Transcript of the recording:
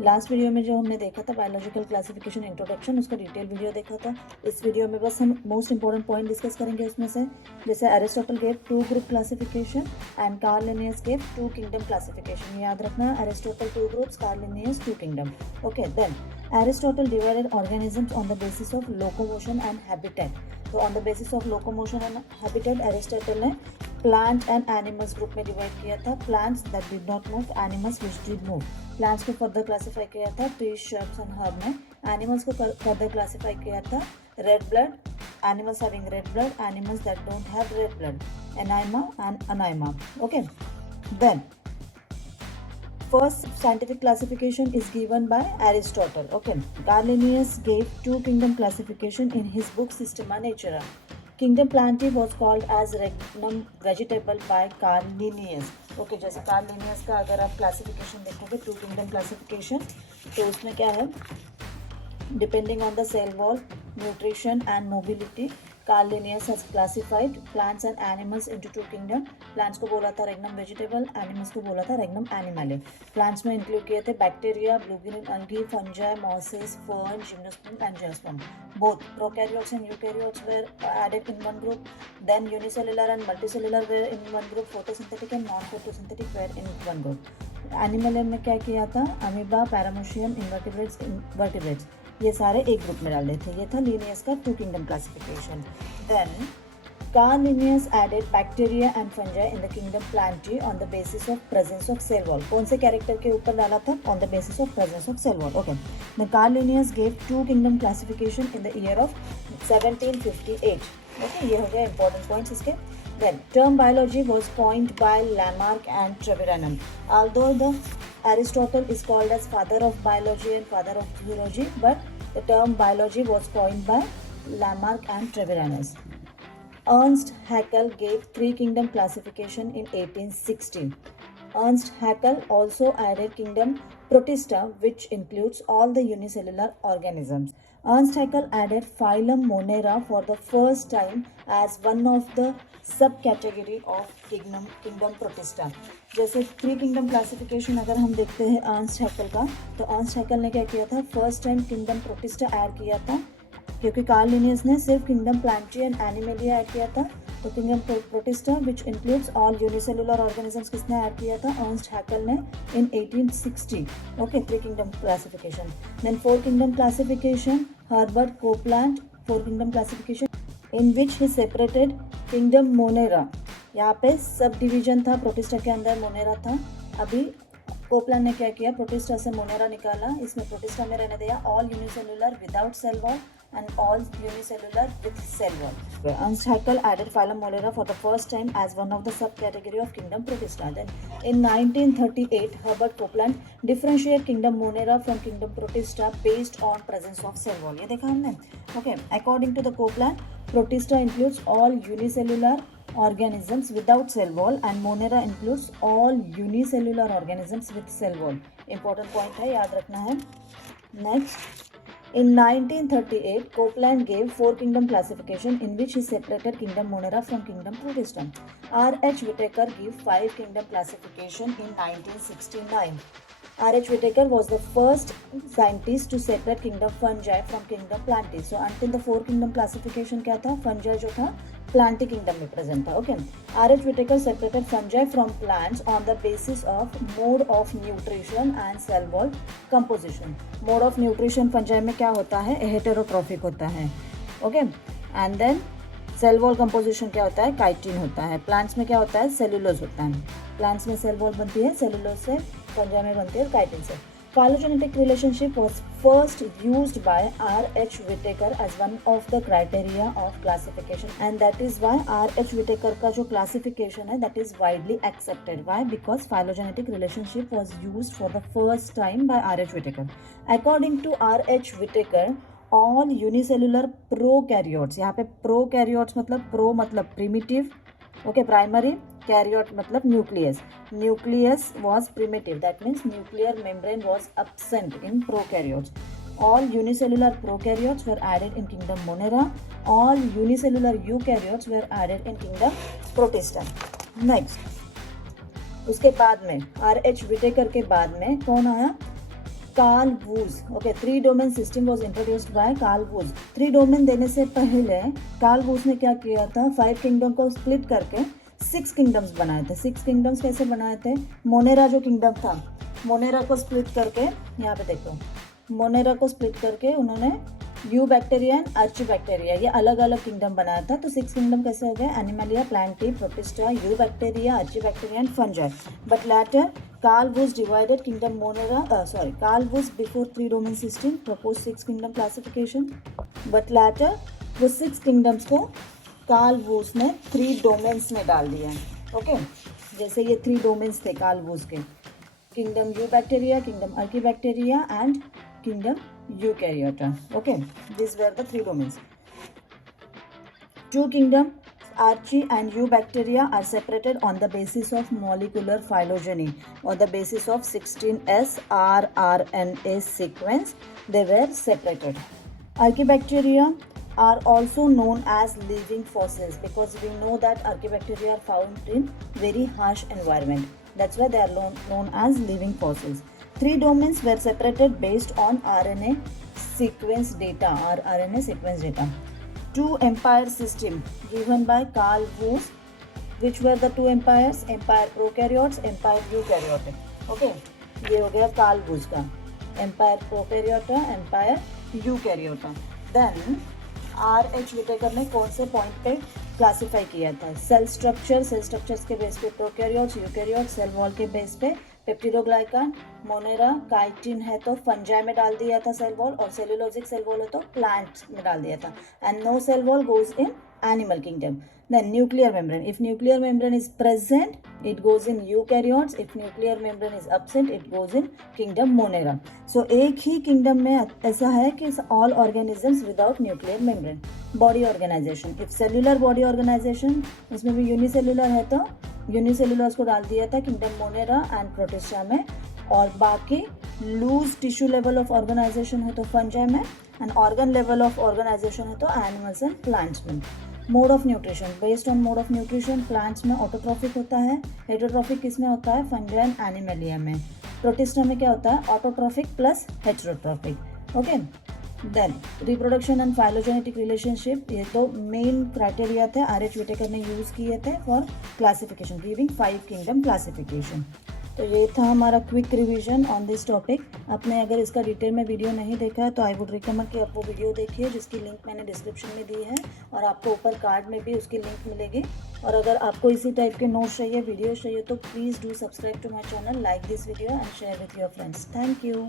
Last video में जो हमने देखा था बायोलॉजिकल क्लासिफिकेशन इंट्रोडक्शन, उसका डिटेल वीडियो देखा था। इस वीडियो में बस हम मोस्ट इंपॉर्टेंट पॉइंट डिस्कस करेंगे उसमें से, जैसे Aristotle gave 2 group classification and Karl Linnaeus gave 2 kingdom classification. याद रखना, Aristotle 2 groups, Karl Linnaeus 2 kingdom. Okay, then Aristotle divided organisms on the basis of locomotion and habitat. तो on the basis of locomotion and habitat Aristotle ने plant and animals group में divide किया था। Plants that did not move, animals which did move. Plants को further classify किया था trees, shrubs and herb में। Animals को फर्दर क्लासीफाई किया था red blood, animals having red blood, animals that don't have red blood, enaima and anaima. Okay, then first scientific classification is given by Aristotle. Okay, Carl Linnaeus gave 2 kingdom classification in his book Systema Naturae. Kingdom Plantae was called as regnum vegetable by Carl Linnaeus. Okay, जैसे Karl Linnaeus का अगर आप classification देखोगे 2 kingdom classification, तो उसमें क्या है, depending on the cell wall, nutrition and mobility, Carl Linnaeus has classified plants and animals into 2 kingdom. Plants को बोला था रेग्नम वेजिटेबल, एनिमल्स को बोला था रेग्नम एनिमले। प्लांट्स में इंक्लूड किए थे bacteria, blue green algae, fungi, mosses, fern, gymnosperm and gymnosperm. Both prokaryotes and eukaryotes were added in one group. Then unicellular and multicellular were in one group. Photosynthetic and non-photosynthetic were in one group. Animal में क्या किया था, amoeba, पैरामोशियम, invertebrates, invertebrates, ये सारे एक group में डाल देते थे। ये था लिनियस का 2 kingdom classification. Then Carl Linnaeus added bacteria and fungi in the kingdom Plantae on the basis of presence of cell wall. कौन से कैरेक्टर के ऊपर डाला था? On the basis of presence of cell wall. Okay. Then Carl Linnaeus gave 2 kingdom classification in the year of 1758. Okay, ये हो गया important points इसके। Then term biology was coined by Lamarck and Treviranum. Although the Aristotle is called as father of biology and father of zoology, but the term biology was coined by Lamarck and Treviranus. Ernst Haeckel gave 3 kingdom classification in 1860. Ernst Haeckel also added kingdom Protista, which includes all the unicellular organisms. Ernst Haeckel added phylum Monera for the first time as one of the subcategory of kingdom Protista. जैसे 3 kingdom classification अगर हम देखते हैं Ernst Hückel का, तो Ernst Haeckel ने क्या किया था, first time kingdom Protista add किया था, क्योंकि कार्ल लिनियस ने सिर्फ kingdom Plantae and Animalia add किया था। तो kingdom Protista which includes all unicellular organisms किसने ऐड किया था, अर्न्स्ट हैकेल ने in 1860। Okay, 3 kingdom classification. Then 4 kingdom classification, Herbert Copeland 4 kingdom classification in which he separated kingdom Monera. यहाँ पे sub division था, प्रोटिस्टा के अंदर मोनेरा था। अभी कोपलैंड ने क्या किया, प्रोटिस्टा से मोनेरा निकाला, इसमें प्रोटिस्टा में रहने दिया all unicellular without cell wall and all unicellular with cell wall. Ernst Haeckel added phylum Monera for the first time as one of the subcategory of kingdom Protista. Then in 1938, Herbert Copeland differentiated kingdom Monera from kingdom Protista based on presence of cell wall. ये देखा हमने। Okay, according to the Copeland, Protista includes all unicellular organisms without cell wall and Monera includes all unicellular organisms with cell wall. Important point है, याद रखना है। Next, in 1938, Copeland gave 4 kingdom classification in which he separated kingdom Monera from kingdom Protista. R.H. Whittaker gave 5 kingdom classification in 1969. R.H. Whittaker was the first scientist to separate kingdom fungi from kingdom Plantae. So until the 4 kingdom classification क्या था, fungi जो था Plantae kingdom में present था. Okay. R.H. Whittaker separated fungi from plants on the basis of mode of nutrition and cell wall composition. Mode of nutrition fungi में क्या होता है, heterotrophic होता है. Okay. And then cell wall composition क्या होता है, काइटिन होता है। प्लांट्स में क्या होता है, सेलुलोज होता है। प्लांट्स में सेल वॉल बनती है सेलुलोज से, फंजाई में बनती है काइटिन से। Phylogenetic relationship was first used by R.H. Whittaker as one of the criteria of classification, and that is why R.H. Whittaker का जो classification है that is widely accepted. Why? Because phylogenetic relationship was used for the first time by R.H. Whittaker. According to R.H. Whittaker, all unicellular prokaryotes, यहाँ पे prokaryotes मतलब pro मतलब primitive, okay, primary, कैरियोट मतलब nucleus, nucleus was primitive, that means nuclear membrane was absent in prokaryotes. All unicellular prokaryotes were added in kingdom Monera. All unicellular eukaryotes were added in kingdom Protista. Next, उसके बाद में R.H. Whittaker के बाद में कौन आया, Carl Woese. Okay, 3 domain system was introduced by Carl Woese. 3 domain देने से पहले कार्ल वूज ने क्या किया था, 5 किंगडम को स्प्लिट करके 6 किंगडम्स बनाए थे. 6 किंगडम्स कैसे बनाए थे, मोनेरा जो किंगडम था, मोनेरा को स्प्लिट करके, यहाँ पे देखो, मोनेरा को स्प्लिट करके उन्होंने eubacteria and archaebacteria, ये अलग अलग किंगडम बनाया था. तो 6 किंगडम कैसे हो गए, Animalia, Plantae, Protista, eubacteria, archaebacteria and fungi. But later Carl Wood divided kingdom Carl Wood before 3 domain system proposed 6 kingdom classification, but later वो 6 kingdoms को Carl Wood ने 3 domains में डाल दिया. ओके, जैसे ये 3 domains थे Carl Wood के, kingdom Eubacteria, kingdom Archaebacteria and kingdom Eukaryota. Okay, these were the 3 domains. 2 kingdom Archaea and Eubacteria are separated on the basis of molecular phylogeny or the basis of 16S rRNA sequence. They were separated. Archaebacteria are also known as living fossils because we know that Archaebacteria are found in very harsh environment. That's why they are known as living fossils. 3 domains were separated based on RNA sequence data or RNA sequence data. 2 empire system given by Carl Wood. Which were the 2 empires? Empire prokaryotes, empire eukaryote. Okay, ये हो गया Carl Wood का, empire prokaryota, empire eukaryota. Then R.H. Whittaker ने कौन से point पे classify किया था, सेल स्ट्रक्चर्स के बेस पे प्रोकैरियोट्स, यूकैरियोट्स, सेल वॉल के बेस पे पेप्टिडोग्लाइकान, मोनेरा, काइटिन है तो फंजाई में डाल दिया था सेल वॉल, और सेलुलोजिक सेल वॉल है तो प्लांट में डाल दिया था. And no cell wall goes in animal kingdom. Then nuclear membrane. If nuclear membrane is present, it goes in eukaryotes. If nuclear membrane is absent, it goes in kingdom Monera. So एक ही kingdom में ऐसा है कि all organisms without nuclear membrane. Body organization. If cellular body organization, उसमें भी unicellular है तो unicellular को डाल दिया था kingdom Monera and Protista में, और बाकी loose tissue level of organisation है तो फंजाई में, and organ level of organisation है तो एनिमल्स एंड प्लांट्स में. Mode of nutrition. Based on mode of nutrition plants में ऑटोट्रॉफिक होता है, हेटेरोट्रॉफिक किस में होता है, फंजाई एंड एनिमलिया में. प्रोटिस्टा में क्या होता है, autotrophic plus heterotrophic. Okay, then reproduction and phylogenetic relationship, ये तो मेन क्राइटेरिया थे R.H. Whittaker ने यूज़ किए थे for classification, giving 5 kingdom classification. तो ये था हमारा quick revision on this topic. आपने अगर इसका डिटेल में वीडियो नहीं देखा है तो आई वुड रिकमेंड कि आप वो वीडियो देखिए, जिसकी लिंक मैंने डिस्क्रिप्शन में दी है, और आपको ऊपर कार्ड में भी उसकी लिंक मिलेगी. और अगर आपको इसी टाइप के नोट्स चाहिए, वीडियो चाहिए, तो please do subscribe to my channel, like this video and share with your friends. Thank you.